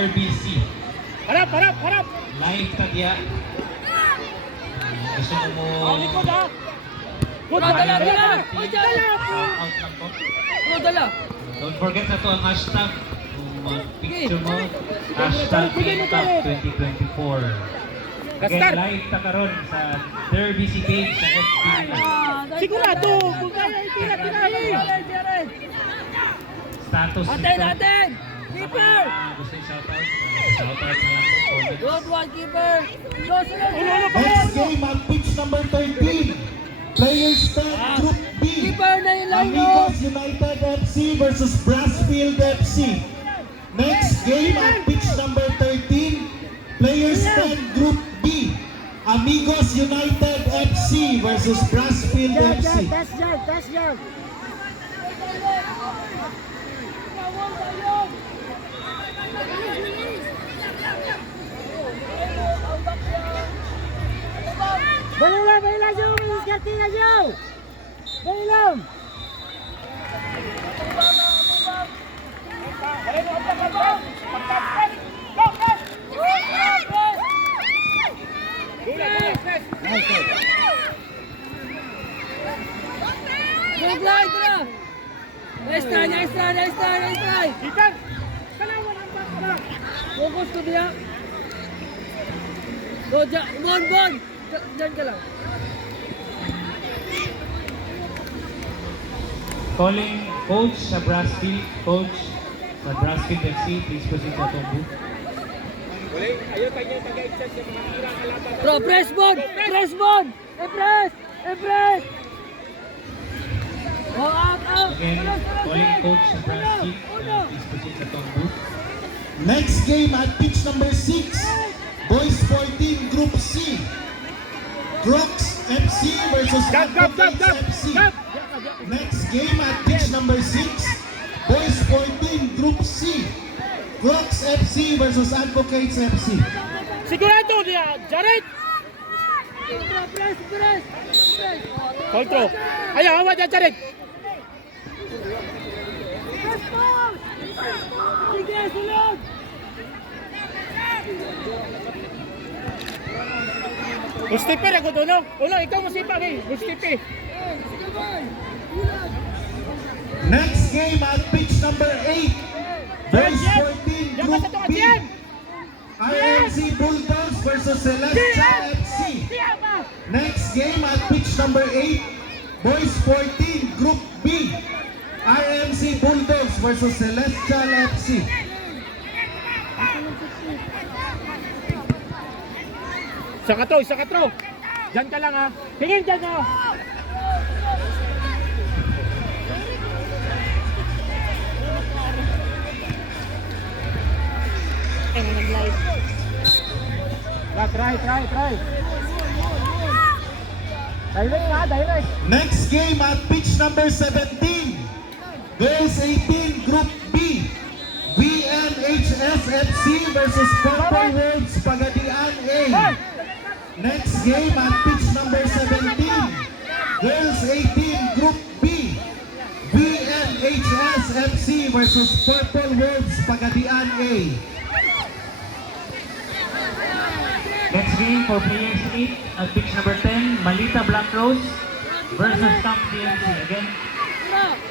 Derby C. Harap, harap, harap! Live tagya. Gusto mo Likod ha! Good, Dala, dala, dala! dala! Uy, dala! out lang po. Dala! Don't forget na to ang hashtag. Kung picture mo, hashtag Top 2024. Again, Gastar! live ta karon sa Derby C page sa FB nila. Sigurado! Kung kaya itira-tirahin! Status Atin, atin! Keeper! Gusto yung shoutout? Shoutout na lang po. Good one, keeper! Sunod! Next game at pitch number 13. Players 10, Group B. Keeper na yung line-up! Amigos United FC versus Brassfield FC. Next game at pitch number 13. Players 10, Group B. Amigos United FC versus Brassfield FC. That's yard! Balilang, Joe! Iskati na, Joe! Balilang! Good line, tara! Nice try, nice try, nice try, nice try! Ikan! Kalawan ang bakla! Focus ko diya! Go, Bon! Diyan ka lang! Calling coach sa Brassfield, coach sa Brassfield FC, please proceed to the booth. Ayaw tayo taga-excess yung mga hirang kalaban. Bro, press Bon! Press Bon! E-press! E-press! Go out! Again, calling coach sa Brassfield, please proceed to the booth. Next game at pitch number 6. Boys 14, Group C. Crocs FC versus Advocates FC. Next game at pitch number 6. Boys 14, Group C. Crocs FC versus Advocates FC. Sigurado dia, Jared! Press! Kontro! Ayaw, hawa dia, Jared! Sige, sulod! Mustipe na ko doon, no? Ulo, ikaw masipag eh. Mustipe. Next game at pitch number 8. Boys 14, Diyan ka Group sa tunga, B. diyan! RNC Bulldogs versus Celestial FC. Diyan ba? Next game at pitch number 8. Boys 14, Group B. RMC Bulldogs versus Celestial FC. Isa ka tro. Diyan ka lang ha. Tingin diyan ha. Try. Direct. Next game at pitch number 17. Girls 18, Group B. VNHS FC versus Purple Wolves Pagadian A. Next game at pitch number 17. Girls 18, Group B. VNHS FC versus Purple Wolves Pagadian A. Next game for players 8 at pitch number 10, Malita Black Rose versus Camp PNC. Again,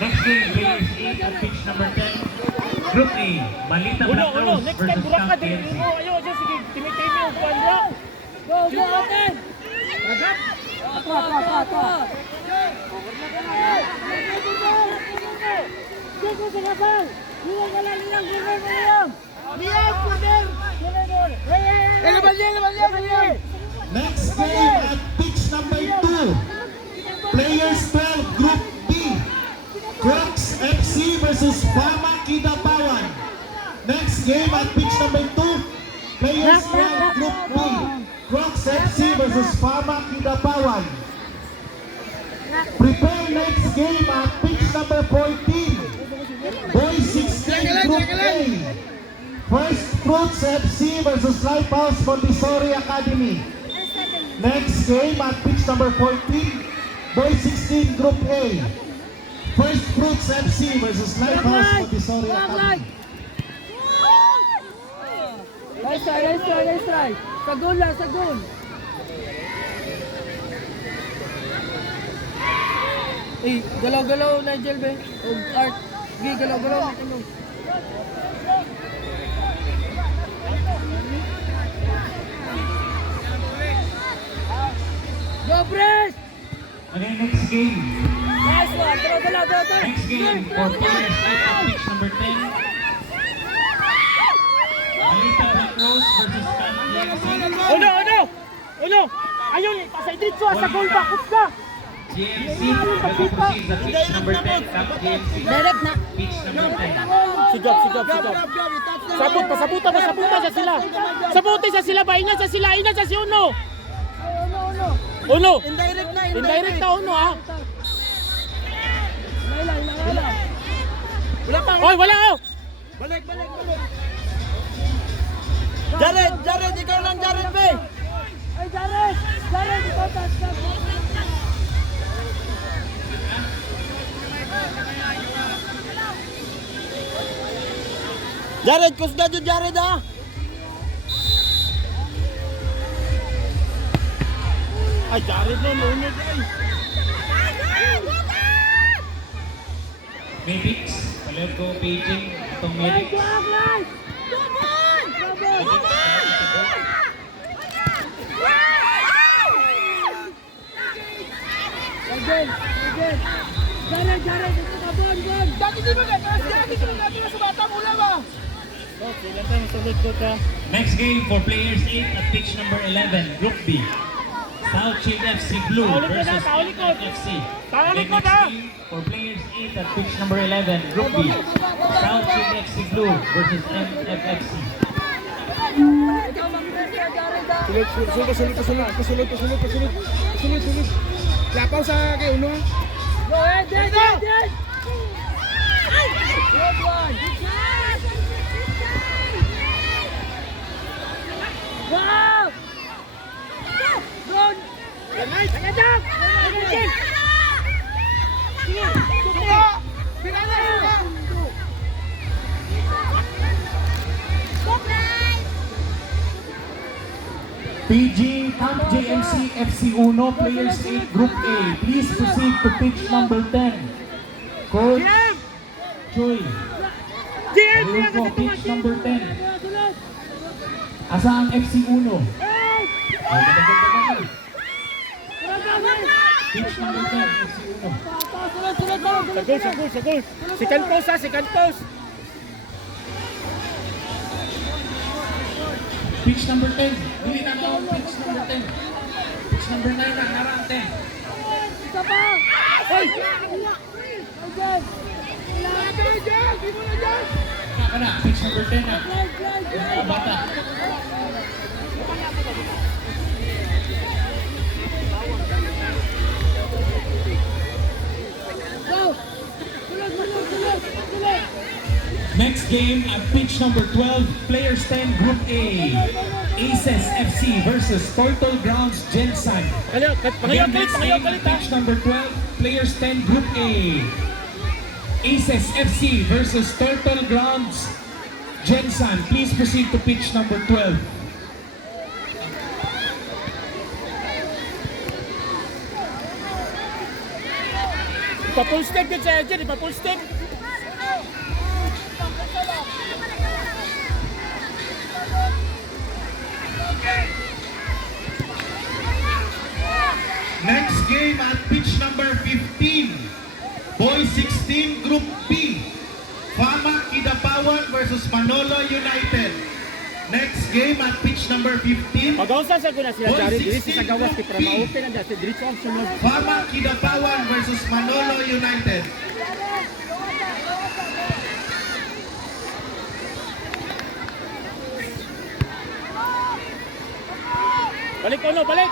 next game players 8 at pitch number 10, Group A, Malita Black Ulo. Rose Next time, versus burak ka Camp din. PNC. Ayaw, sige. Timi-timi yung pandra. Go, atin! Agap. Ato! Next game at pitch number 2. Players 12, Group B. Crocs FC versus Fama Kidapawan. Next game at pitch number 2. Players 12, Group B. Crocs FC versus Fama Kidapawan. Prepare next game at pitch number 14. Boys 16, Group A. First Fruits FC versus Lifehouse Montessori Academy. Next game at pitch number 14. Boys 16, Group A. First Fruits FC versus Lifehouse Montessori Academy. Nice try, nice try, nice try. Sa goal lang, sa goal. Eh, galaw-galaw, Nigel, be. O, Art. Sige, galaw-galaw. Galaw. Go, Pres! Okay, next game. Nice one. Dalaw. Next game for players 8 at pitch number 10. Malita Black Rose versus Camp GMC. Uno! Ayun, pasay dito sa goal ba? Kutka! GMC will proceed at pitch number 10. Camp GMC. Direct na. Pitch number 10. Sigap. Sabuta sa sila. Sabuti sa sila ba? Ingat sa sila si Uno. Uno. Indirect na. Indirect na Uno ha. Wala. Wala pa. Oy, wala oh. Balik. Jared, ikaw lang, Jared, be. Ay, Jared, ikaw tas. Jared, kusga dyan, Jared, ha? Ay, Jared na lunod ay. May picks. Paleo ko paging itong medics. Again. Jared, ito ka, bon. Dati di ba gano'n sa bata mula ba? Oh, sila tayo sunod ko ka. Next game for players 8 at pitch number 11. Group B. South Shield FC Blue versus MF FC. Okay, next game for players 8 at pitch number 11. Group B. South Shield FC Blue versus MF FC. Ikaw mag-press ka, Jared, ha? Sunod. Lapaw sa kay Uno. Go ahead, Jared! Good one! Wow! Good! Tagadak! PG Camp JMC FC Uno, players 8, Group A. Please proceed to pitch number 10. Coach Choi. Ayun po, pitch number 10. Asa ang FC Uno? Ay, dagan. Pitch number 10, FC Uno. Sa goal. Second post. Pitch number 10. Dili na mo, pitch number 10. Pitch number 9 na, harang 10. Isa pa! Hoy! Again! Ka na, pitch number 10 na. Mga bata. Go! Tulog! Next game at pitch number 12, players 10, Group A. Aces FC versus Turtle Grounds Gensan. Again, next game at pitch number 12, players 10, Group A. Aces FC versus Turtle Grounds Gensan. Please proceed to pitch number 12. Pa-full step din sa dyan, pa-full step. Next game at pitch number 15, Boys 16, Group B. Fama Kidapawan versus Manolo United. Next game at pitch number 15, Pag-ausan sa guna sila Boy, Jared, dili 16 sa gawas Group ti para B. ma-open na dyan, diretso ang sunod. Fama Kidapawan versus Manolo United. Balik Uno, balik!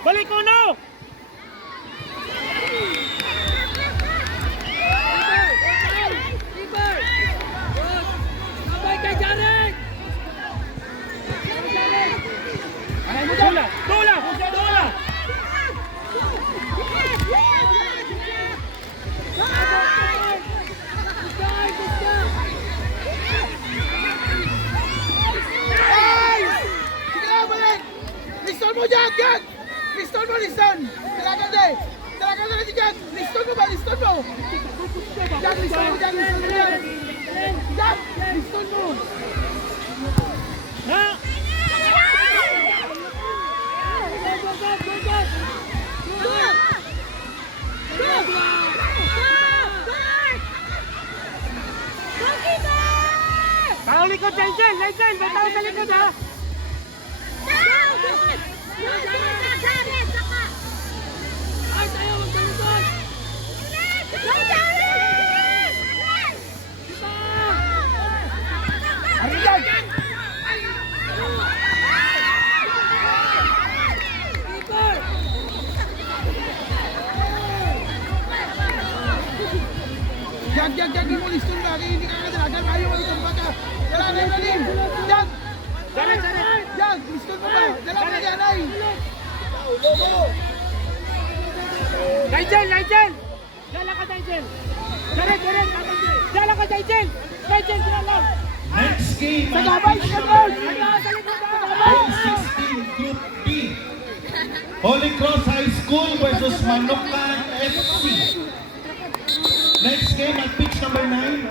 Balik Uno! Keeper! Good! Sabay kay Jared! Dola! Good! mo, Jag! Jag! Liston mo, liston! Dalagan na eh! Dalagan na si Jag! Liston mo ba? Liston mo! Jag, liston mo, Jag! Liston mo, Jag! Jag! Liston mo! Ha? Tao likod, Nigel! Nigel! May tao sa likod, ha? Arigan! Jag, Jag, Jag! Hindi mo liston ba? Kaya hindi ka kadalagan. Ayaw mo liston ba ka? Dalagan na rin! Jag! Jared, Jared! Jag! Liston mo ba? Dalagan yan ay! Nigel! Nigel! Dala ka, Nigel! Jared, Jared! Dala ka, Nigel! Nigel, dala! Next game at Sagabay! pitch Sagabay! number 3. Boys 16 Group B. Holy Cross High School versus Manukan FC. Next game at pitch number 9.